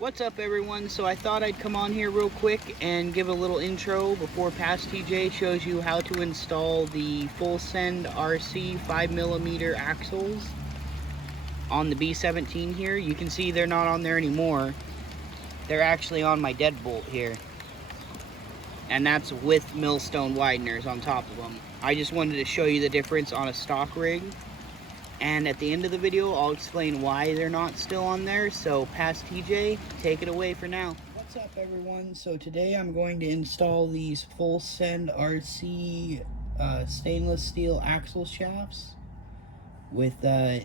What's up everyone? So I thought I'd come on here real quick and give a little intro before Past TJ shows you how to install the full send RC 5mm axles on the B17 here. You can see they're not on there anymore. They're actually on my deadbolt here. And that's with millstone wideners on top of them. I just wanted to show you the difference on a stock rig. And at the end of the video, I'll explain why they're not still on there. So Past TJ, take it away for now. What's up everyone? So today I'm going to install these full send RC stainless steel axle shafts with TINI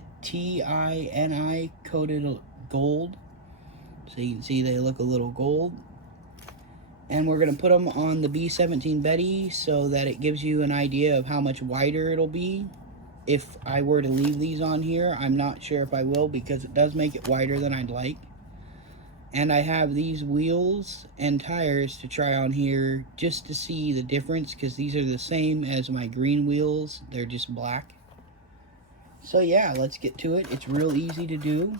coated gold. So you can see they look a little gold. And we're going to put them on the B17 Betty so that it gives you an idea of how much wider it'll be. If I were to leave these on here, I'm not sure if I will, because it does make it wider than I'd like. And I have these wheels and tires to try on here just to see the difference, because these are the same as my green wheels. They're just black. So yeah, let's get to it. It's real easy to do.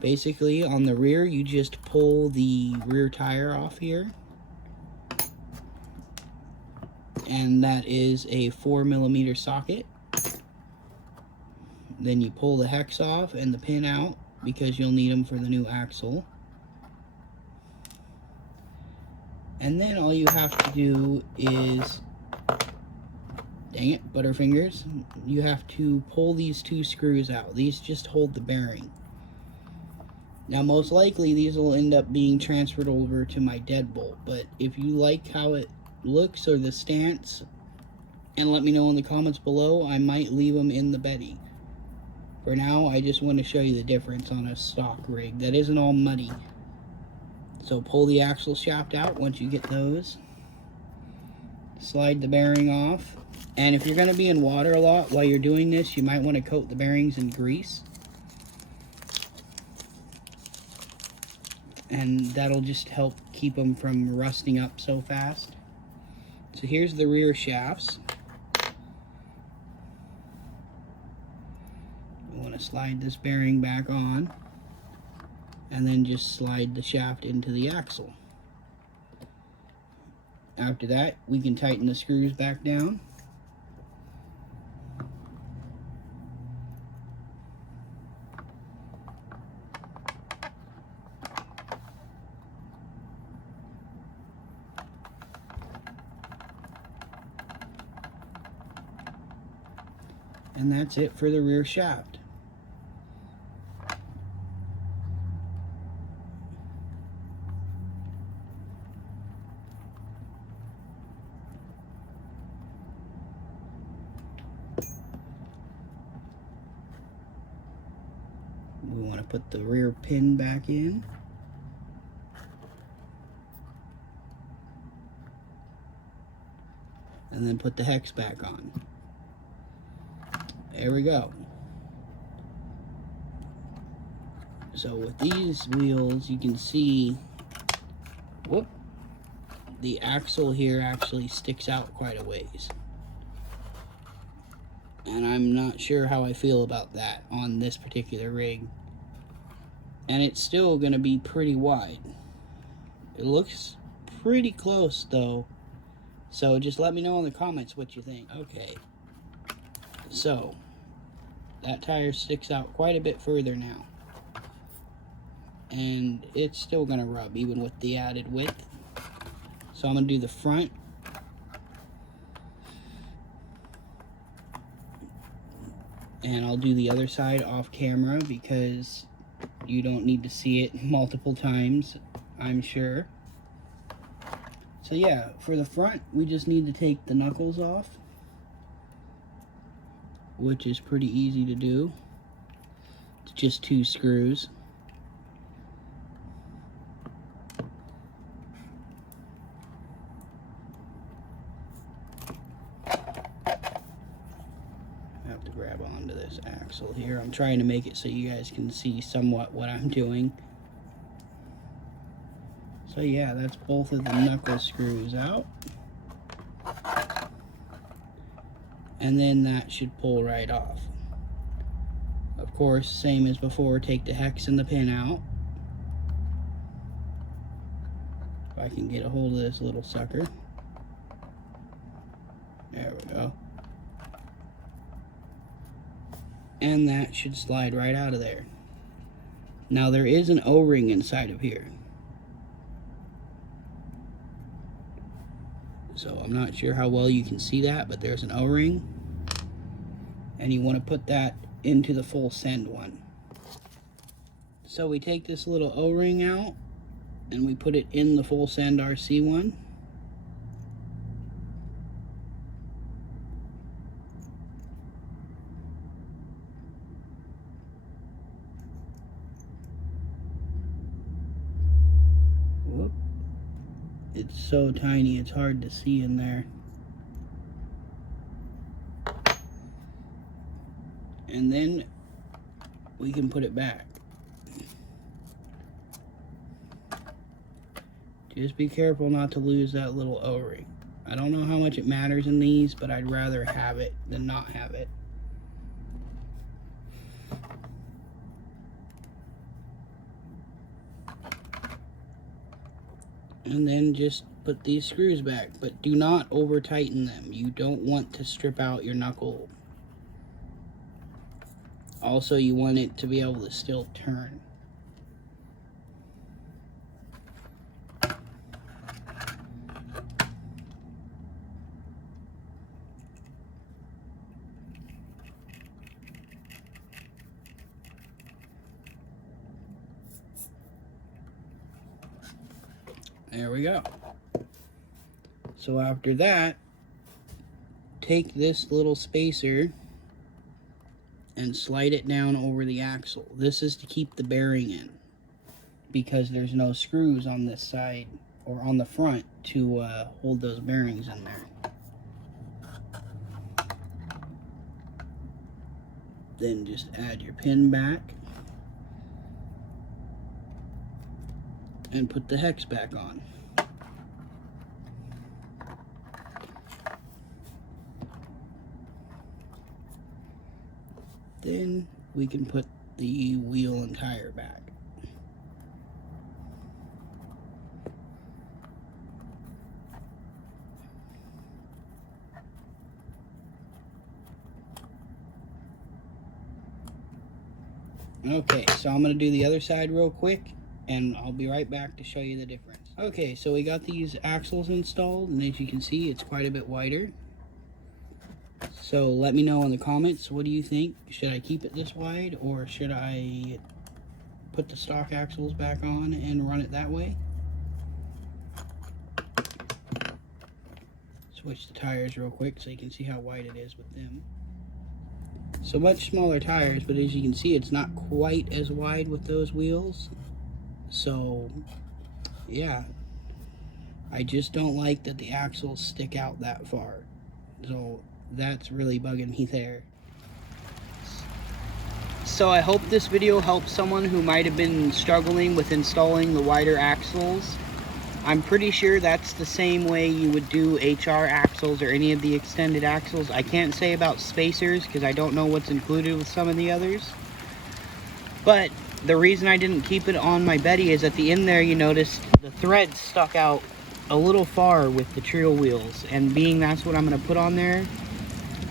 Basically, on the rear, you just pull the rear tire off here. And that is a 4mm socket. Then you pull the hex off and the pin out, because you'll need them for the new axle. And then all you have to do is, dang it, butterfingers, you have to pull these two screws out. These just hold the bearing. Now most likely these will end up being transferred over to my deadbolt, but if you like how it looks or the stance, and let me know in the comments below, I might leave them in the Betty. For now, I just want to show you the difference on a stock rig that isn't all muddy. So pull the axle shaft out once you get those. Slide the bearing off. And if you're going to be in water a lot while you're doing this, you might want to coat the bearings in grease. And that'll just help keep them from rusting up so fast. So here's the rear shafts. Slide this bearing back on, and then just slide the shaft into the axle. After that, we can tighten the screws back down. And that's it for the rear shaft. We want to put the rear pin back in. And then put the hex back on. There we go. So with these wheels, you can see, whoop, the axle here actually sticks out quite a ways. And I'm not sure how I feel about that on this particular rig. And it's still going to be pretty wide. It looks pretty close though. So just let me know in the comments what you think. Okay. So, that tire sticks out quite a bit further now. And it's still going to rub even with the added width. So I'm going to do the front. And I'll do the other side off camera because you don't need to see it multiple times, I'm sure. So yeah, for the front, we just need to take the knuckles off, which is pretty easy to do. It's just 2 screws. Grab onto this axle here. I'm trying to make it so you guys can see somewhat what I'm doing. So yeah, that's both of the knuckle screws out. And then that should pull right off. Of course, same as before, take the hex and the pin out. I can get a hold of this little sucker. There we go. And that should slide right out of there. Now there is an O-ring inside of here. So I'm not sure how well you can see that, but there's an O-ring. And you want to put that into the full send one. So we take this little O-ring out and we put it in the full send RC one. Whoop. It's so tiny, it's hard to see in there. And then we can put it back. Just be careful not to lose that little O-ring. I don't know how much it matters in these, but I'd rather have it than not have it. And then just put these screws back, but do not over tighten them. You don't want to strip out your knuckle. Also, you want it to be able to still turn. There we go. So after that, take this little spacer and slide it down over the axle. This is to keep the bearing in, because there's no screws on this side or on the front to hold those bearings in there. Then just add your pin back and put the hex back on. Then we can put the wheel and tire back. Okay, so I'm going to do the other side real quick, and I'll be right back to show you the difference. Okay, so we got these axles installed, and as you can see, it's quite a bit wider. So let me know in the comments, what do you think? Should I keep it this wide, or should I put the stock axles back on and run it that way? Switch the tires real quick so you can see how wide it is with them. So much smaller tires, but as you can see, it's not quite as wide with those wheels. So yeah, I just don't like that the axles stick out that far. So that's really bugging me there. So I hope this video helps someone who might have been struggling with installing the wider axles. I'm pretty sure that's the same way you would do HR axles or any of the extended axles. I can't say about spacers because I don't know what's included with some of the others. But the reason I didn't keep it on my Betty is at the end there you noticed the threads stuck out a little far with the Treal wheels. And being that's what I'm going to put on there,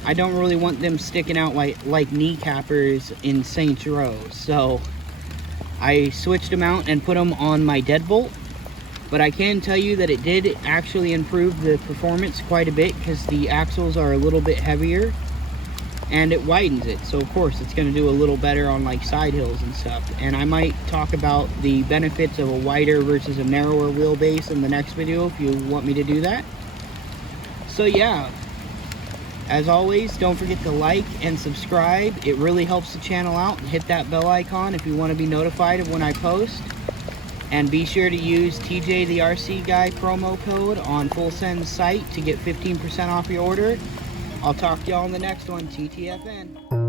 I don't really want them sticking out like kneecappers in Saints Row. So I switched them out and put them on my deadbolt. But I can tell you that it did actually improve the performance quite a bit because the axles are a little bit heavier and it widens it. So of course it's going to do a little better on like side hills and stuff. And I might talk about the benefits of a wider versus a narrower wheelbase in the next video if you want me to do that. So yeah, as always, don't forget to like and subscribe. It really helps the channel out. And hit that bell icon if you want to be notified of when I post. And be sure to use TJ the RC Guy promo code on Full Send's site to get 15% off your order. I'll talk to y'all in the next one. TTFN.